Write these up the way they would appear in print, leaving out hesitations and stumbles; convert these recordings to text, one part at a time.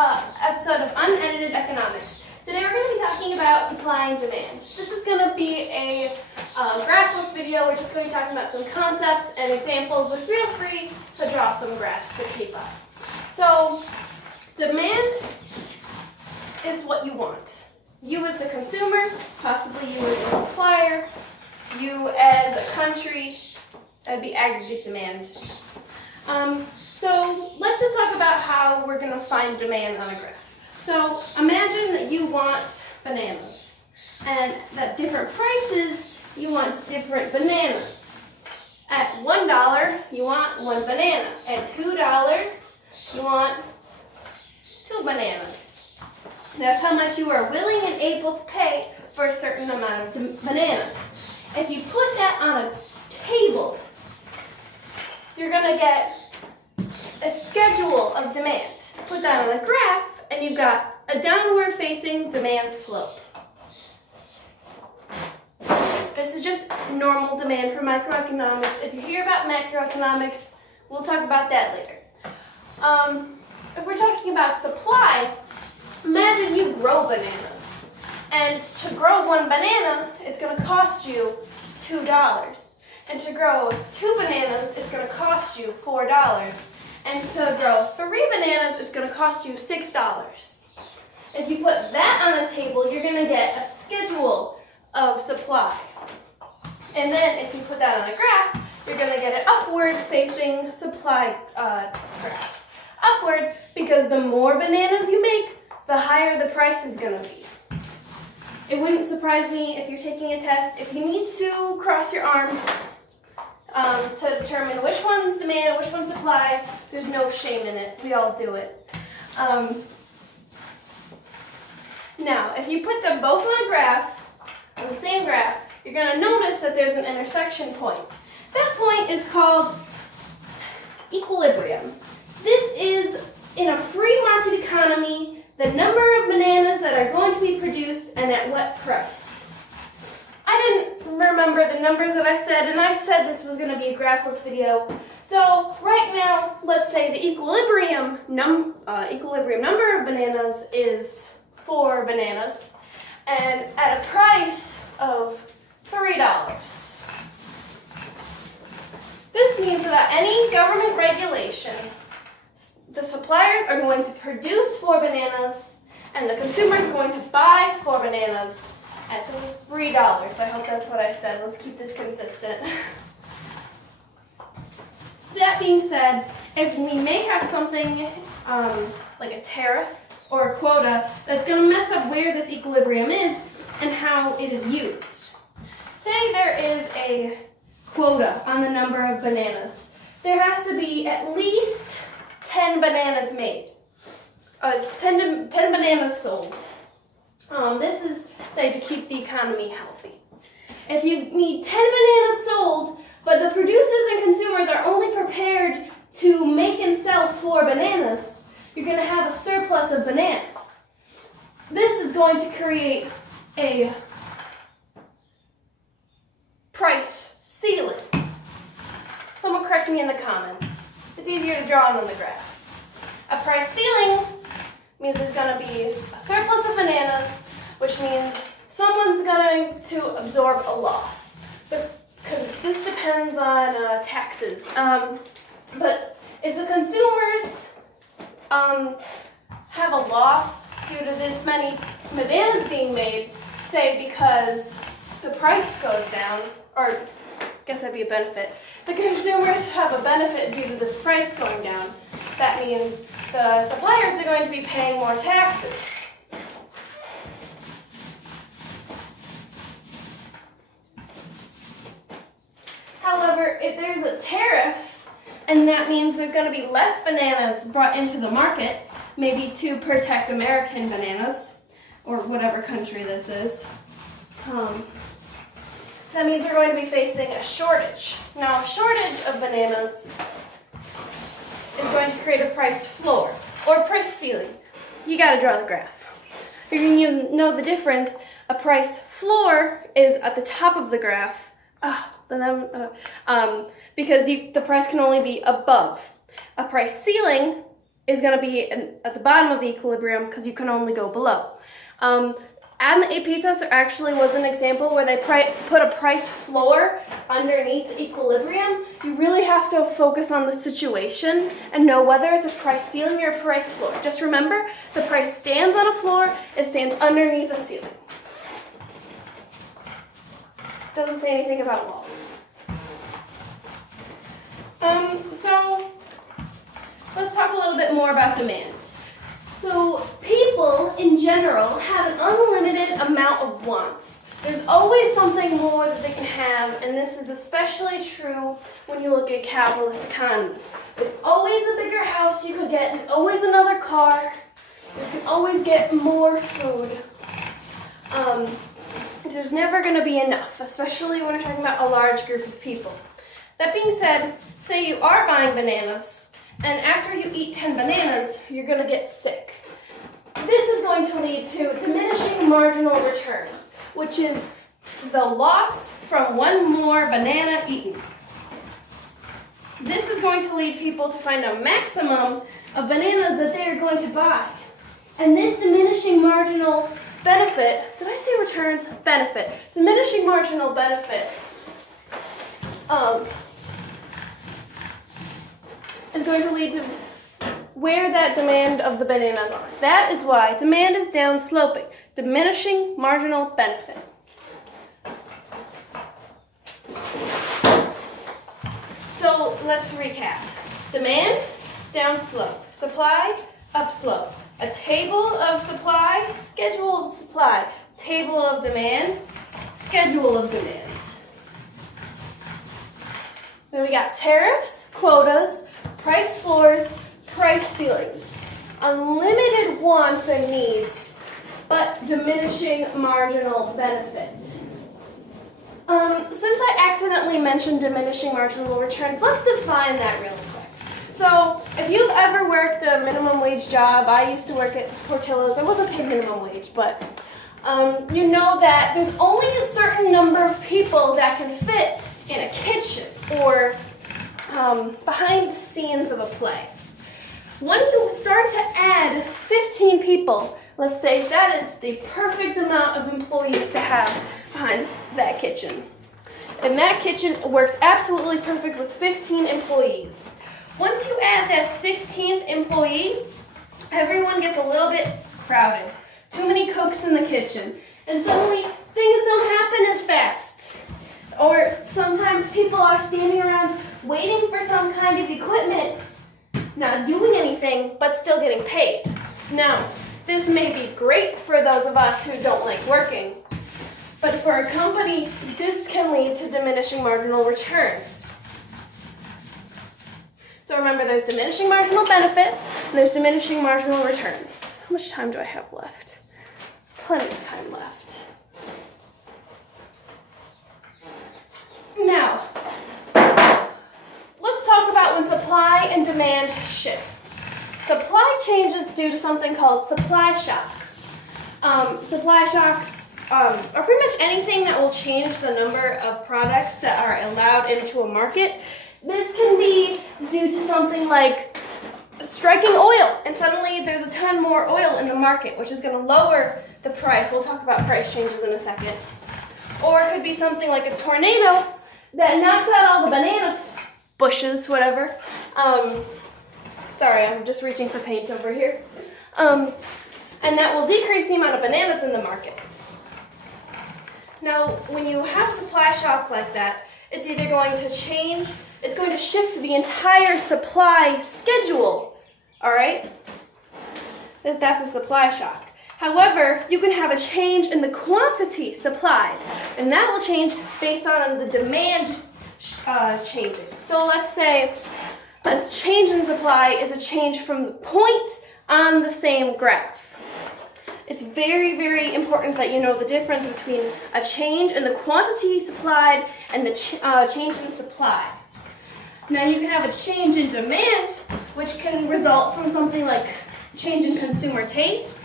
episode of Unedited Economics. Today we're going to be talking about supply and demand. This is going to be a graphless video. We're just going to be talking about some concepts and examples, but feel free to draw some graphs to keep up. So, demand is what you want. You as the consumer, possibly you as a supplier, you as a country, that would be aggregate demand. So let's just talk about how we're going to find demand on a graph. So imagine that you want bananas, and at different prices, you want different bananas. At $1, you want one banana. At $2, you want two bananas. That's how much you are willing and able to pay for a certain amount of bananas. If you put that on a table, you're going to get a schedule of demand. Put that on a graph, and you've got a downward facing demand slope. This is just normal demand for microeconomics. If you hear about macroeconomics, we'll talk about that later. If we're talking about supply, imagine you grow bananas. And to grow one banana, it's going to cost you $2. And to grow 2 bananas, it's going to cost you $4. And to grow 3 bananas, it's going to cost you $6. If you put that on a table, you're going to get a schedule of supply. And then if you put that on a graph, you're going to get an upward-facing supply graph. Upward, because the more bananas you make, the higher the price is going to be. It wouldn't surprise me if you're taking a test, if you need to cross your arms to determine which one's demand, which one's supply. There's no shame in it. We all do it. Now, if you put them both on a graph, on the same graph, you're going to notice that there's an intersection point. That point is called equilibrium. This is, in a free market economy, the number of bananas that are going to be produced and at what price. I didn't remember the numbers that I said, and I said this was going to be a graphless video. So right now, let's say the equilibrium number of bananas is 4 bananas, and at a price of $3. This means without any government regulation, the suppliers are going to produce 4 bananas, and the consumers are going to buy 4 bananas at $3. I hope that's what I said. Let's keep this consistent. That being said, if we may have something like a tariff or a quota that's going to mess up where this equilibrium is and how it is used. Say there is a quota on the number of bananas. There has to be at least 10 bananas made. 10 bananas sold. This is, say, to keep the economy healthy. If you need 10 bananas sold, but the producers and consumers are only prepared to make and sell 4 bananas, you're going to have a surplus of bananas. This is going to create a price ceiling. Someone correct me in the comments. It's easier to draw it on the graph. A price ceiling means there's going to be a surplus of bananas, which means someone's going to absorb a loss. Because this depends on taxes. But if the consumers have a loss due to this many bananas being made, say because the price goes down, or I guess that'd be a benefit. The consumers have a benefit due to this price going down. That means the suppliers are going to be paying more taxes. However, if there's a tariff, and that means there's going to be less bananas brought into the market, maybe to protect American bananas, or whatever country this is, that means we're going to be facing a shortage. Now, a shortage of bananas is going to create a price floor, or price ceiling. You got to draw the graph. You know the difference. A price floor is at the top of the graph, because the price can only be above. A price ceiling is going to be at the bottom of the equilibrium because you can only go below. On the AP test, there actually was an example where they put a price floor underneath the equilibrium. You really have to focus on the situation and know whether it's a price ceiling or a price floor. Just remember, the price stands on a floor, it stands underneath a ceiling. Doesn't say anything about walls. So let's talk a little bit more about demand. So people in general have an unlimited amount of wants. There's always something more that they can have, and this is especially true when you look at capitalist economies. There's always a bigger house you could get, there's always another car, you can always get more food. There's never going to be enough, especially when we're talking about a large group of people. That being said, say you are buying bananas, and after you eat 10 bananas, you're going to get sick. This is going to lead to diminishing marginal returns, which is the loss from one more banana eaten. This is going to lead people to find a maximum of bananas that they are going to buy. And this diminishing marginal benefit, did I say returns? Benefit. Diminishing marginal benefit is going to lead to where that demand of the bananas are. That is why demand is downsloping, diminishing marginal benefit. So let's recap. Demand, downslope. Supply, upslope. A table of supply, schedule of supply. Table of demand, schedule of demand. Then we got tariffs, quotas, price floors, price ceilings. Unlimited wants and needs, but diminishing marginal benefit. Since I accidentally mentioned diminishing marginal returns, let's define that real quick. So, if you've ever worked a minimum wage job, I used to work at Portillo's. I wasn't paid minimum wage, but you know that there's only a certain number of people that can fit in a kitchen or behind the scenes of a play. When you start to add 15 people, let's say that is the perfect amount of employees to have behind that kitchen. And that kitchen works absolutely perfect with 15 employees. Once you add that 16th employee, everyone gets a little bit crowded. Too many cooks in the kitchen. And suddenly, things don't happen as fast. Or sometimes people are standing around waiting for some kind of equipment, not doing anything, but still getting paid. Now, this may be great for those of us who don't like working, but for a company, this can lead to diminishing marginal returns. So remember, there's diminishing marginal benefit, and there's diminishing marginal returns. How much time do I have left? Plenty of time left. Now, let's talk about when supply and demand shift. Supply changes due to something called supply shocks. Supply shocks are pretty much anything that will change the number of products that are allowed into a market. This can be due to something like striking oil, and suddenly there's a ton more oil in the market, which is going to lower the price. We'll talk about price changes in a second. Or it could be something like a tornado that knocks out all the banana bushes, whatever. Sorry, I'm just reaching for paint over here. And that will decrease the amount of bananas in the market. Now, when you have supply shock like that, it's either going to change, it's going to shift the entire supply schedule, all right? That's a supply shock. However, you can have a change in the quantity supplied, and that will change based on the demand changing. So let's say a change in supply is a change from the point on the same graph. It's very, very important that you know the difference between a change in the quantity supplied and the change in supply. Now you can have a change in demand, which can result from something like change in consumer tastes.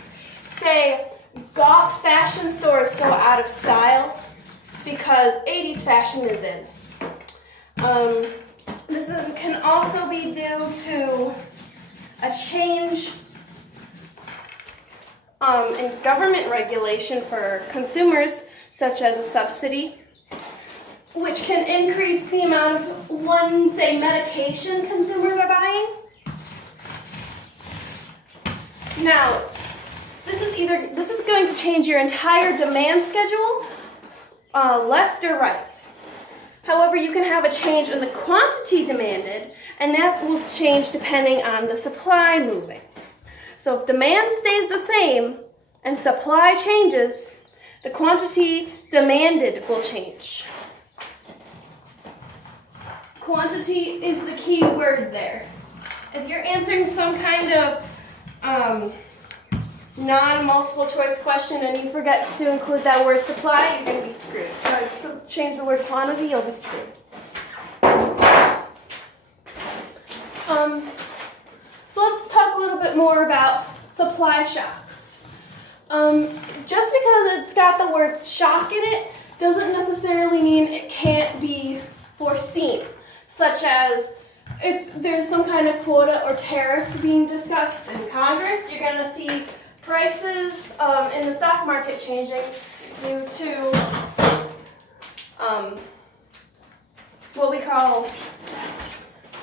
Say, goth fashion stores go out of style because 80s fashion is in. This can also be due to a change in government regulation for consumers, such as a subsidy, which can increase the amount of one, say, medication consumers are buying. Now, this is going to change your entire demand schedule, left or right. However, you can have a change in the quantity demanded, and that will change depending on the supply moving. So if demand stays the same and supply changes, the quantity demanded will change. Quantity is the key word there. If you're answering some kind of non-multiple choice question and you forget to include that word supply, you're going to be screwed. So change the word quantity, you'll be screwed. So let's talk a little bit more about supply shocks. Just because it's got the word shock in it doesn't necessarily mean it can't be foreseen, such as if there's some kind of quota or tariff being discussed in Congress, you're going to see prices in the stock market changing due to what we call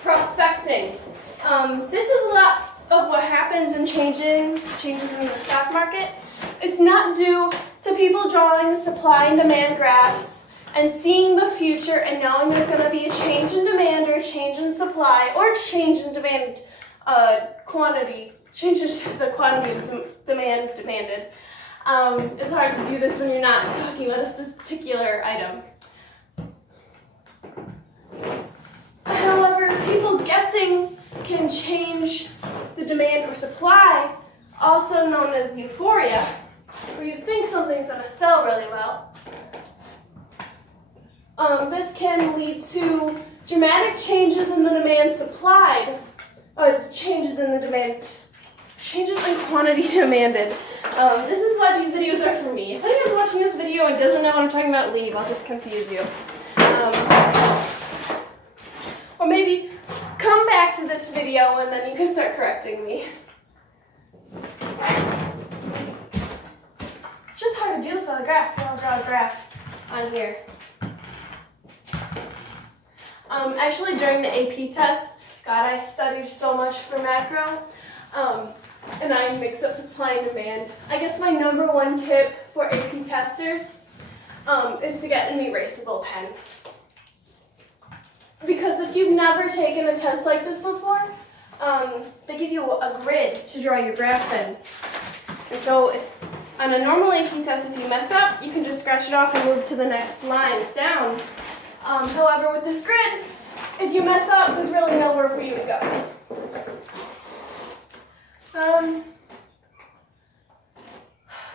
prospecting. This is a lot of what happens in changes in the stock market. It's not due to people drawing supply and demand graphs and seeing the future and knowing there's going to be a change in demand or a change in supply or change in demand quantity, changes the quantity of demand demanded. It's hard to do this when you're not talking about a particular item. However, people guessing can change the demand or supply, also known as euphoria, where you think something's going to sell really well. This can lead to dramatic changes in the demand supplied, changes in quantity demanded. This is why these videos are for me. If anyone's watching this video and doesn't know what I'm talking about, leave. I'll just confuse you. Or maybe come back to this video and then you can start correcting me. It's just hard to do this on a graph. I'll draw a graph on here. Actually, during the AP test, God, I studied so much for macro, and I mix up supply and demand. I guess my number one tip for AP testers is to get an erasable pen. Because if you've never taken a test like this before, they give you a grid to draw your graph in. And so on a normal AP test, if you mess up, you can just scratch it off and move to the next lines down. However, with this grid, if you mess up, there's really nowhere for you to go.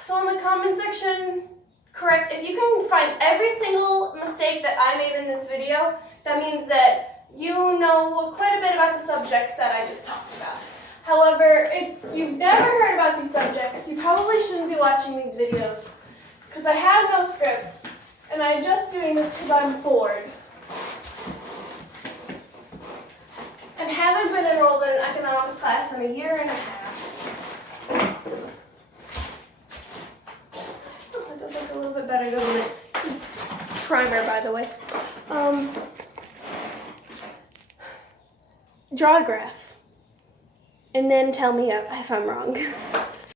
So in the comment section, correct, if you can find every single mistake that I made in this video, that means that you know quite a bit about the subjects that I just talked about. However, if you've never heard about these subjects, you probably shouldn't be watching these videos, because I have no scripts, and I'm just doing this because I'm bored. And haven't been enrolled in an economics class in a year and a half. Oh, that does look a little bit better, doesn't it? This is primer, by the way. Draw a graph, and then tell me if I'm wrong.